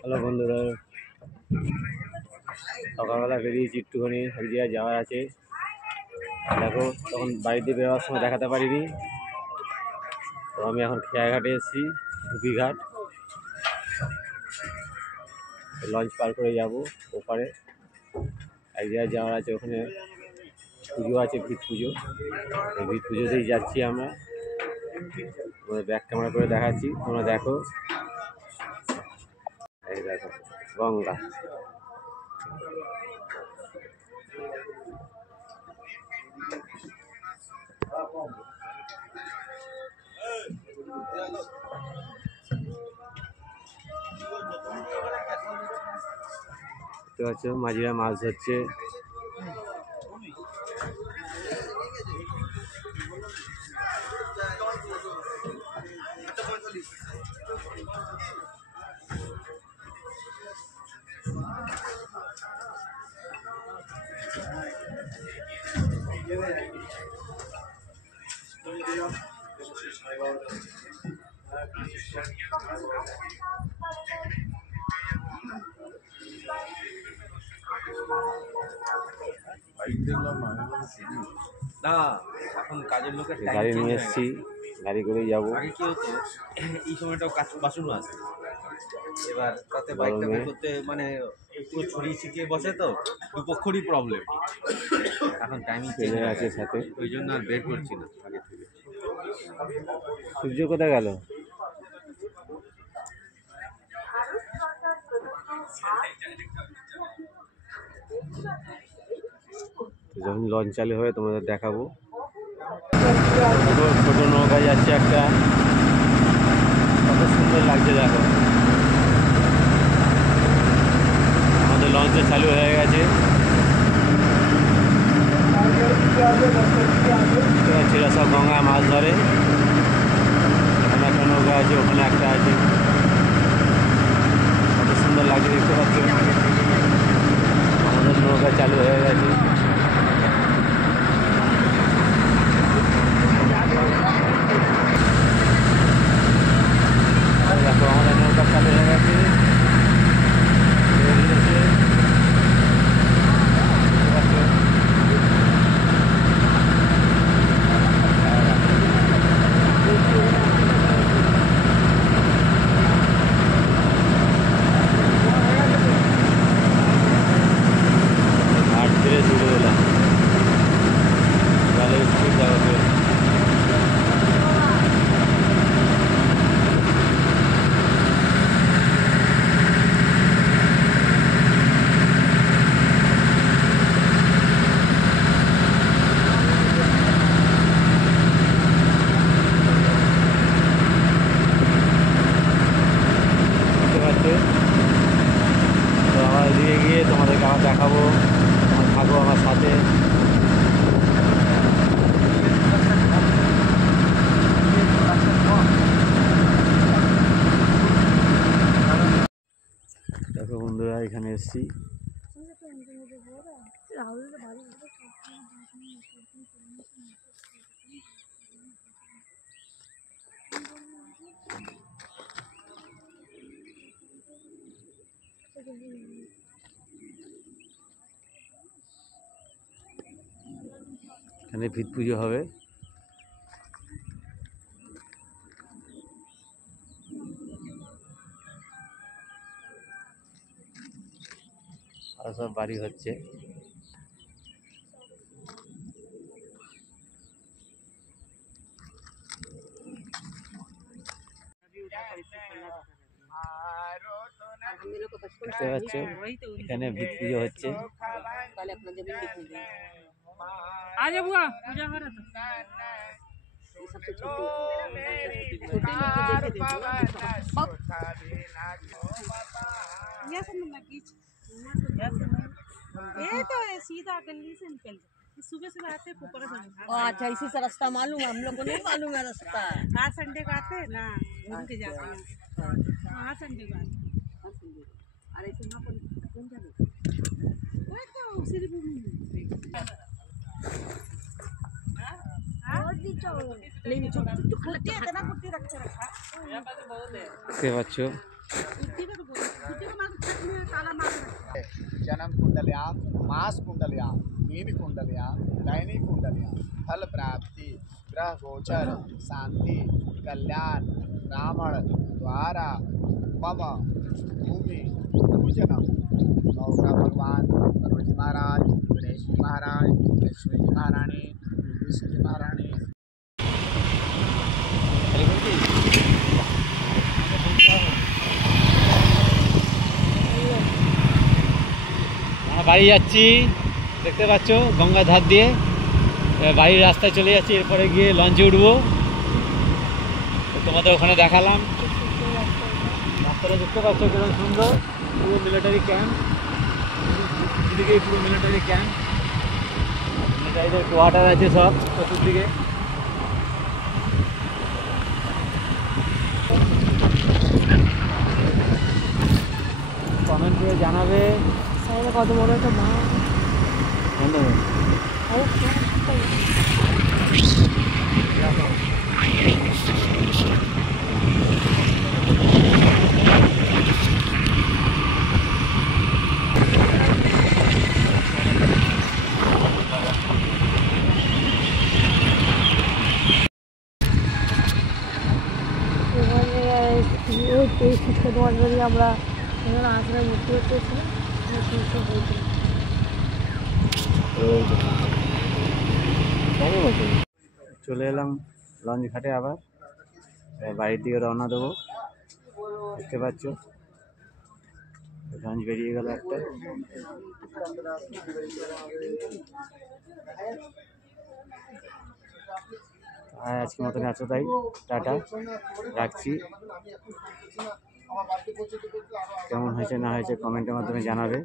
Hello বন্ধুরা, সকালবেলা বেরিয়েছি, একটুখানি এক জায়গায় যাওয়ার আছে। দেখো, তখন বাড়িতে বেরোবার সময় দেখাতে পারিনি, তো আমি এখন খেয়াঘাটে এসেছি, ধুপিঘাট। লঞ্চ পার করে যাব ওপারে, এক জায়গায় যাওয়ার আছে। ওখানে পুজো আছে, ভিত পুজো। এই ভিত পুজোতেই যাচ্ছি আমরা। ব্যাক ক্যামেরা করে দেখাচ্ছি, তোমরা দেখো। এই দেখো গঙ্গা। দেখতে পাচ্ছ মাঝিরা মাছ ধরছে। না, এখন কাজের লোকের গাড়ি নিয়ে এসেছি, গাড়ি করেই যাবো। আগে কি হতো, এই সময়টাও কাজ বাসনও আছে। এবার তাতে বাইকটা বের করতে মানে একটু ছড়িয়ে ছিটিয়ে বসে, তো দুপক্ষরই প্রবলেম। এখন টাইমিং চেঞ্জ আছে সাথে, ওই জন্য আর বের করছি না আগে থেকে। সূর্য কোথায় গেল? যখন লঞ্চ চালু হবে তোমাদের দেখাবো। ছোট নৌকা যাচ্ছে একটা, কত সুন্দর লাগছে দেখো। আমাদের লঞ্চে চালু হয়ে গেছে। ছেলেরা সব গঙ্গায় মাছ ধরে। এখানে একটা নৌকা আছে, ওখানে একটা আছে, কত সুন্দর লাগছে দেখতে পাচ্ছ। আমাদের নৌকা চালু হয়ে গেছে। দেখো আমাদের নৌকা চালু হয়ে গেছে। তো আমার এদিকে গিয়ে তোমাদেরকে আবার দেখাবো, থাকো আমার সাথে। দেখো বন্ধুরা, এখানে এসছি। এখানে ভিত পুজো হবে। আর সব বাড়ি হচ্ছে। দেখতে পাচ্ছ এখানে ভিত পুজো হচ্ছে। ये तो है सीधा गली से निकल सुबह सुबह आते अच्छा, इसी से रास्ता मालूम है, हम लोग को नहीं मालूम है रास्ता। हाँ संडे को आते हैं ना, घूम के जाते हैं। हाँ संडे को आते हैं। अरे सुना कौन जाने वो तो उसी में नहीं कुर्ती है ना, कुर्ती रखे रखा। দেখতে পাচ্ছ बुद्धि को बोलो, बुद्धि को मार के ताला मार के जन्म कुंडलियां, मास कुंडलियां, मीन कुंडलियां, दैनिक कुंडलियां, फल प्राप्ति, ग्रह गोचर, शांति, कल्याण, ब्राह्मण द्वारा, मम भूमि पूजनम। नवग्रह भगवान गणपति जी महाराज, गणेश जी महाराज, लक्ष्मी जी महारानी, विष्णु जी महारानी। আমরা বাড়ি যাচ্ছি, দেখতে পাচ্ছ গঙ্গার ধার দিয়ে। এবার বাড়ির রাস্তায় চলে যাচ্ছি, এরপরে গিয়ে লঞ্চে উঠবো। তো তোমাদের ওখানে দেখালাম রাস্তাটা, দেখতে পাচ্ছ কিরকম সুন্দর, পুরো মিলিটারি ক্যাম্প, এদিকে পুরো মিলিটারি ক্যাম্প, মিলিটারিদের কোয়ার্টার আছে সব চতুর্দিকে। কমেন্ট করে জানাবে সাইডে কত বড় একটা মা। ধন্যবাদ। এই শীতকে তোমার যদি আমরা এখানে আশ্রয় মুক্তি করতেছিলাম চলে এলাম লঞ্চ ঘাটে আবার, এবার বাড়ির দিকে রওনা দেবো। দেখতে পাচ্ছ লঞ্চ বেরিয়ে গেল একটা। আর আজকের মতন এত, তাই টাটা, রাখছি। কেমন হয়েছে না হয়েছে কমেন্টের মাধ্যমে জানাবে।